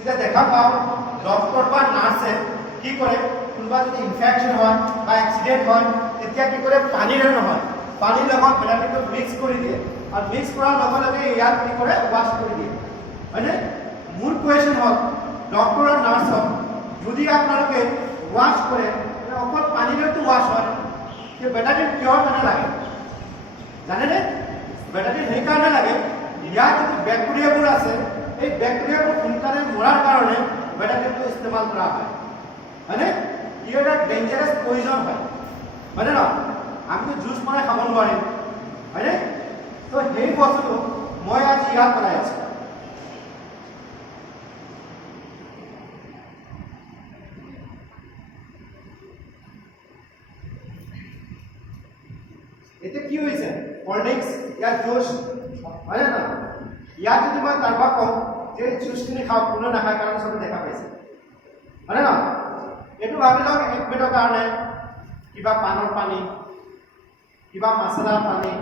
তেতিয়া দেখা পাওঁ ডক্টৰ বা নাৰ্ছে কি কৰে, কোনোবা যদি ইনফেকশ্যন হয় বা এক্সিডেণ্ট হয় তেতিয়া কি কৰে, পানীৰে নহয়, পানীৰ লগত বেটাৰিটো মিক্স কৰি দিয়ে আৰু মিক্স কৰাৰ লগে লগে ইয়াত কি কৰে, ৱাছ কৰি দিয়ে, হয়নে? মোৰ কুৱেশ্যন হ'ল ডক্টৰ আৰু নাৰ্ছক যদি আপোনালোকে ৱাছ কৰে, অকল পানীৰেতো ৱাছ হয়, সেই বেটাৰিটো কিহৰ কাৰণে লাগে জানেনে? বেটাৰিটো সেইকাৰণে লাগে, ইয়াত যিটো বেক্টেৰিয়াবোৰ আছে এই বেক্টেৰিয়াবোৰ সোনকালে মৰাৰ কাৰণে বেটাৰিটো ইস্তেমাল কৰা হয়, হয়নে? ই এটা ডেঞ্জাৰাছ পয়জন হয়, হয়নে নহয়? আমিতো জুচ বনাই খাব নোৱাৰিম, হয়নে? তো সেই বস্তুটো মই আজি ইয়াত বনাই আছোঁ। এতিয়া কি হৈছে, কল্ড্ৰিংকছ ইয়াত জুচ, হয়নে নহয়? ইয়াত যদি মই কাৰোবাক কওঁ যে জুচখিনি খাওক, কোনো নাখায় কাৰণ চবে দেখা পাইছে, হয়নে নহয়? এইটো ভাবি লওক 1 মিনিটৰ কাৰণে কিবা পানৰ পানী, কিবা মছলাৰ পানী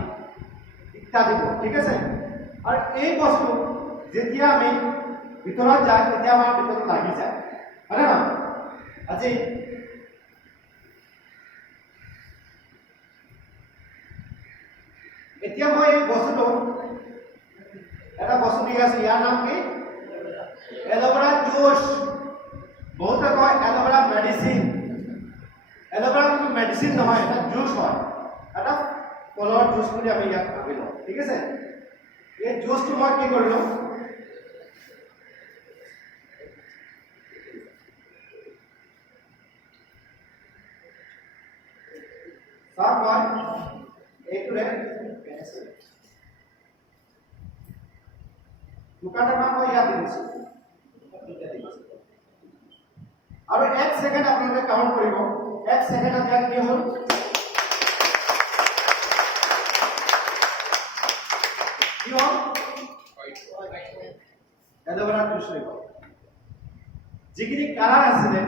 ইত্যাদিবোৰ, ঠিক আছে? আৰু এই বস্তু যেতিয়া আমি ভিতৰত যায় তেতিয়া আমাৰ ভিতৰত লাগি যায়, হয়নে নহয়? আজি এতিয়া মই এই বস্তুটো এটা বস্তু দি আছো, ইয়াৰ নাম কি? Aloe vera juice. বহুতে কয় এল'ভেৰা মেডিচিন। এল'ভেৰা কিন্তু মেডিচিন নহয়, এটা জুচ হয়, এটা ফলৰ জুচ বুলি আমি ইয়াত ভাবি লওঁ, ঠিক আছে? এই জুচটো মই কি কৰিলোঁ, চাওক মই এইটোৰে দোকানৰ পৰা মই ইয়াত দিছোঁ আৰু 1 ছেকেণ্ড আপোনালোকে কাউণ্ট কৰিব, 1 ছেকেণ্ডত ইয়াত কি হ'ল, কি হ'ল, এল'ভেৰা জুচ হৈ গ'ল। যিখিনি কালাৰ আছিলে,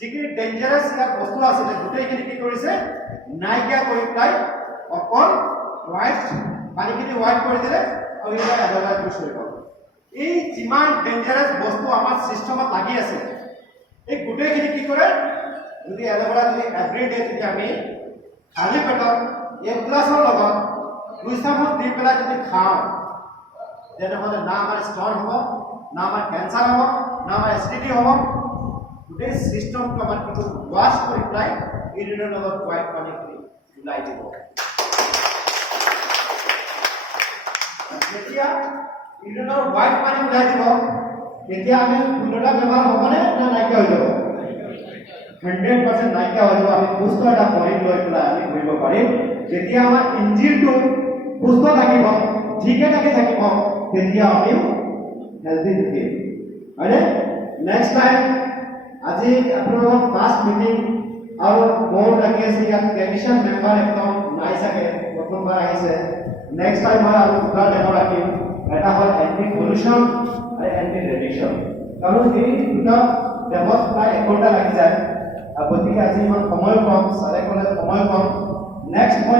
যিখিনি ডেঞ্জাৰাছ ইয়াত বস্তু আছিলে, গোটেইখিনি কি কৰিছে, নাইকিয়া কৰি পেলাই অকল হোৱাইট পানীখিনি হোৱাইট কৰি দিলে আৰু এতিয়া এল'ভেৰা জুচ হৈ গ'ল। এই যিমান ডেঞ্জাৰাছ বস্তু আমাৰ চিষ্টেমত লাগি আছে এই গোটেইখিনি কি কৰে, যদি এল'ভেৰা যদি এভৰিডে যদি আমি খালী পেটত 1 গ্লাছৰ লগত 2 চামুচ দি পেলাই যদি খাওঁ, তেনেহ'লে না আমাৰ ষ্টন হ'ব, না আমাৰ কেঞ্চাৰ হ'ব, না আমাৰ এচিডিটি হ'ব, গোটেই চিষ্টেমটো আমাৰ কিন্তু ৱাছ কৰি পেলাই ইউৰিনৰ লগত হোৱাইট পানীখিনি ওলাই দিব। যেতিয়া ইউৰিনৰ হোৱাইট পানী ওলাই দিব তেতিয়া আমি 15টা বেমাৰ হ'বনে না নাইকিয়া হৈ যাব? 100% নাইকিয়া হৈ যাব। আমি সুস্থ এটা শৰীৰ লৈ পেলাই আমি ঘূৰিব পাৰিম। যেতিয়া আমাৰ ইঞ্জিনটো সুস্থ থাকিব, ঠিকে থাকিব, তেতিয়া আমি হেল্থি থাকিম, হয়নে? নেক্সট টাইম আজি আপোনালোকৰ ফাৰ্ষ্ট মিটিং আৰু মোৰ লাগি আছে ইয়াত কমিশ্যন মেম্বাৰ একদম নাই চাগে, প্ৰথমবাৰ আহিছে। নেক্সট টাইম মই আৰু 2টা ডেমো ৰাখিম, এটা হ'ল এণ্টি পলিউশ্যন আৰু এণ্টি ৰেডিয়েশ্যন, কাৰণ এই 2টা ডেমত প্ৰায় 1 ঘণ্টা লাগি যায়, গতিকে আজি ইমান সময় কম, ছাৰে ক'লে সময় কম। নেক্সট মই